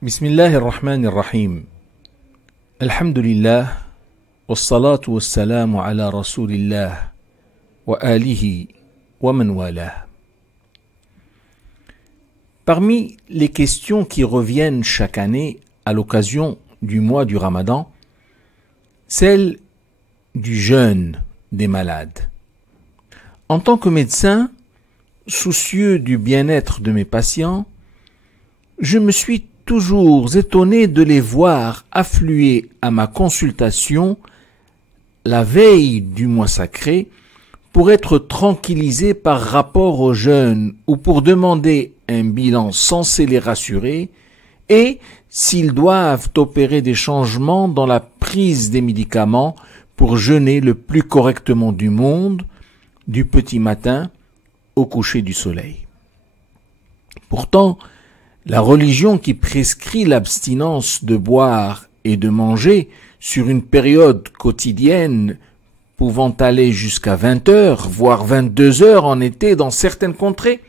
Bismillahir Rahmanir Rahim. Alhamdulillah, wassalatu wassalamu ala Rasulillah, wa alihi wa man walah. Parmi les questions qui reviennent chaque année à l'occasion du mois du Ramadan, celle du jeûne des malades. En tant que médecin, soucieux du bien-être de mes patients, je me suis toujours étonné de les voir affluer à ma consultation la veille du mois sacré pour être tranquillisés par rapport au jeûne ou pour demander un bilan censé les rassurer et s'ils doivent opérer des changements dans la prise des médicaments pour jeûner le plus correctement du monde, du petit matin au coucher du soleil. Pourtant, la religion qui prescrit l'abstinence de boire et de manger sur une période quotidienne pouvant aller jusqu'à 20 heures, voire 22 heures en été dans certaines contrées,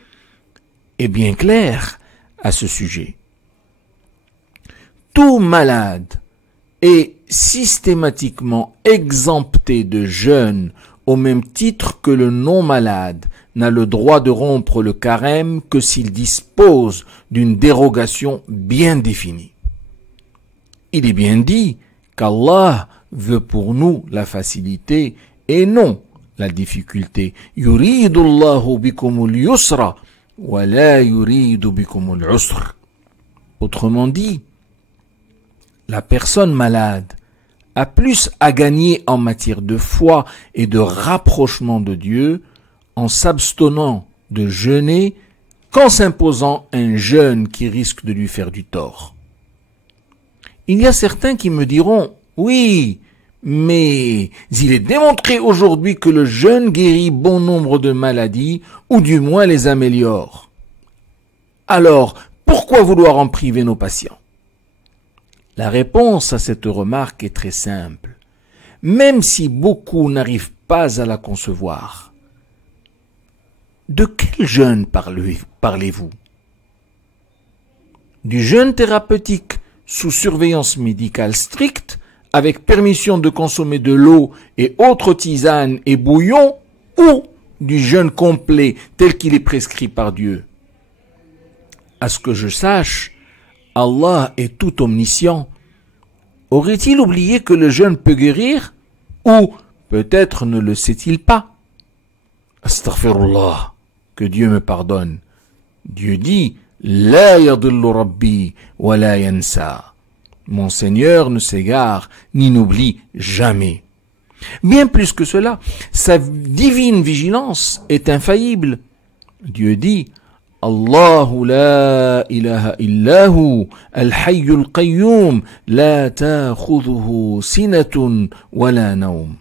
est bien claire à ce sujet. Tout malade est systématiquement exempté de jeûne au même titre que le non-malade n'a le droit de rompre le carême que s'il dispose d'une dérogation bien définie. Il est bien dit qu'Allah veut pour nous la facilité et non la difficulté. Yuridu Allahu bikumul yusra wa la yuridu bikumul usr. Autrement dit, la personne malade a plus à gagner en matière de foi et de rapprochement de Dieu en s'abstenant de jeûner qu'en s'imposant un jeûne qui risque de lui faire du tort. Il y a certains qui me diront « Oui, mais il est démontré aujourd'hui que le jeûne guérit bon nombre de maladies ou du moins les améliore. Alors, pourquoi vouloir en priver nos patients ?» La réponse à cette remarque est très simple, même si beaucoup n'arrivent pas à la concevoir. De quel jeûne parlez-vous? Du jeûne thérapeutique sous surveillance médicale stricte, avec permission de consommer de l'eau et autres tisanes et bouillons, ou du jeûne complet tel qu'il est prescrit par Dieu? À ce que je sache, Allah est tout omniscient. Aurait-il oublié que le jeûne peut guérir? Ou peut-être ne le sait-il pas? Astaghfirullah, que Dieu me pardonne. Dieu dit « La yadillu rabbi wa la yansa » Mon Seigneur ne s'égare ni n'oublie jamais. Bien plus que cela, sa divine vigilance est infaillible. Dieu dit « Allahu la ilaha illahu al-hayyul qayyum la ta'khudhuhu sinatun wa la nawm »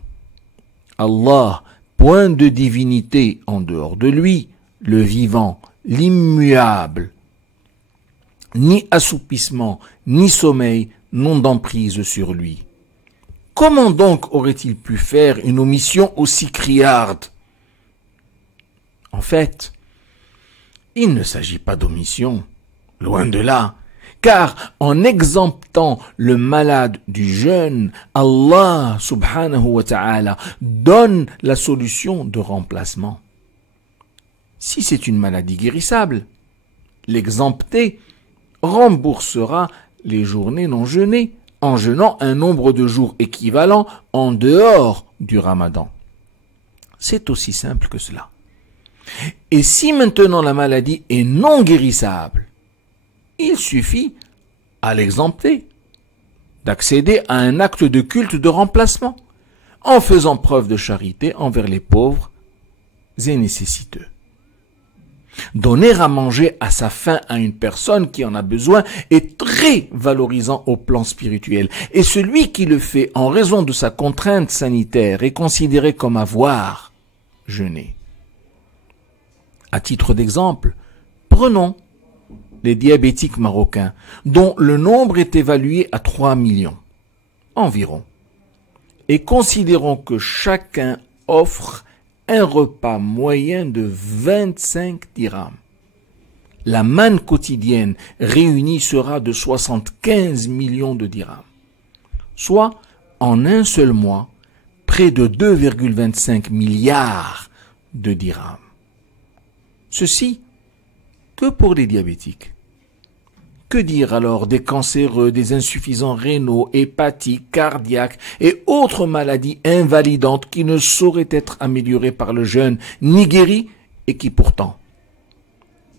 Allah, point de divinité en dehors de lui, le vivant, l'immuable. Ni assoupissement, ni sommeil n'ont d'emprise sur lui. Comment donc aurait-il pu faire une omission aussi criarde? En fait, il ne s'agit pas d'omission, loin de là, car en exemptant le malade du jeûne, Allah subhanahu wa ta'ala donne la solution de remplacement. Si c'est une maladie guérissable, l'exempté remboursera les journées non jeûnées en jeûnant un nombre de jours équivalent en dehors du Ramadan. C'est aussi simple que cela. Et si maintenant la maladie est non guérissable, il suffit à l'exempter d'accéder à un acte de culte de remplacement en faisant preuve de charité envers les pauvres et nécessiteux. Donner à manger à sa faim à une personne qui en a besoin est très valorisant au plan spirituel. Et celui qui le fait en raison de sa contrainte sanitaire est considéré comme avoir jeûné. À titre d'exemple, prenons les diabétiques marocains, dont le nombre est évalué à 3 millions environ. Et considérons que chacun offre un repas moyen de 25 dirhams. la manne quotidienne réunie sera de 75 millions de dirhams, soit en un seul mois, près de 2,25 milliards de dirhams. Ceci que pour les diabétiques. Que dire alors des cancéreux, des insuffisants rénaux, hépatiques, cardiaques et autres maladies invalidantes qui ne sauraient être améliorées par le jeûne ni guéries et qui pourtant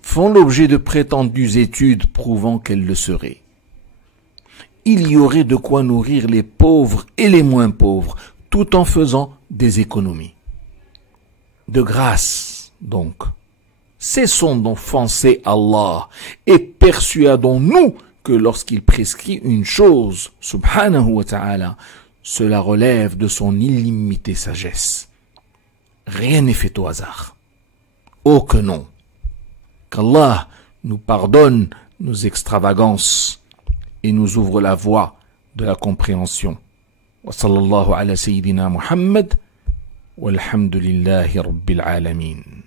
font l'objet de prétendues études prouvant qu'elles le seraient. Il y aurait de quoi nourrir les pauvres et les moins pauvres, tout en faisant des économies. De grâce, donc, cessons d'offenser Allah et persuadons-nous que lorsqu'il prescrit une chose, subhanahu wa ta'ala, cela relève de son illimitée sagesse. Rien n'est fait au hasard. Oh que non! Qu'Allah nous pardonne nos extravagances et nous ouvre la voie de la compréhension. Wa sallallahu ala sayyidina Muhammad walhamdulillahi rabbil alamin.